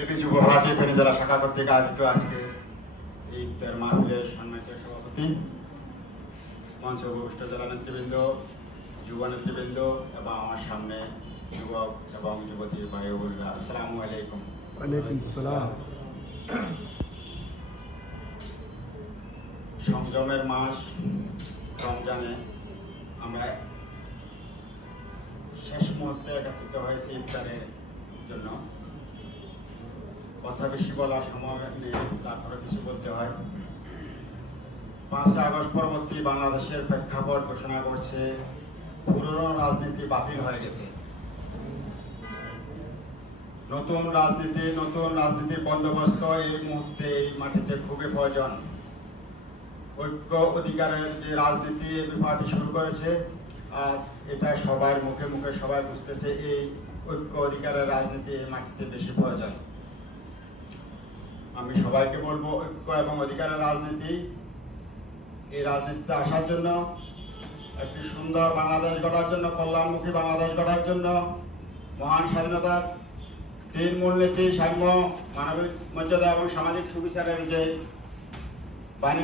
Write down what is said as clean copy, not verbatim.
AB যুব ভারতী ফেনী জেলা শাখা কর্তৃক আয়োজিত আজকে এই ইফতার মাহফিলের সম্মানিত সভাপতি, মঞ্চে উপবিষ্ট জেলা নেতৃবৃন্দ, যুব নেতৃবৃন্দ এবং আমার সামনে যুবক এবং যুবতী ভাই ও বোনেরা, আসসালামু আলাইকুম। ওয়ালাইকুম আসসালাম। সংযমের মাস রমজানে আমরা শেষ মুহূর্তে একত্রিত হয়েছি ইফতারের জন্য। কথা বেশি বলার সময় নেই, তারপরে কিছু বলতে হয়। 5 আগস্ট পরবর্তী বাংলাদেশের প্রেক্ষাপট ঘোষণা করছে পুরনো রাজনীতি বাতিল হয়ে গেছে। নতুন রাজনীতির বন্দোবস্ত এই মুহূর্তে এই মাটিতে খুবই প্রয়োজন। ঐক্য অধিকারের যে রাজনীতি পার্টি শুরু করেছে, আজ এটা সবার মুখে মুখে সবাই বুঝতেছে এই ঐক্য অধিকারের রাজনীতি এই মাটিতে বেশি প্রয়োজন। আমি সবাইকে বলবো, ঐক্য এবং অধিকারের রাজনীতি, এই রাজনীতিতে আসার জন্য, একটি সুন্দর বাংলাদেশ গড়ার জন্য, কল্যাণমুখী বাংলাদেশ গড়ার জন্য, মহান স্বাধীনতার 3 মূলনীতি সাম্য, মানবিক মর্যাদা এবং সামাজিক সুবিচারের যে বাণী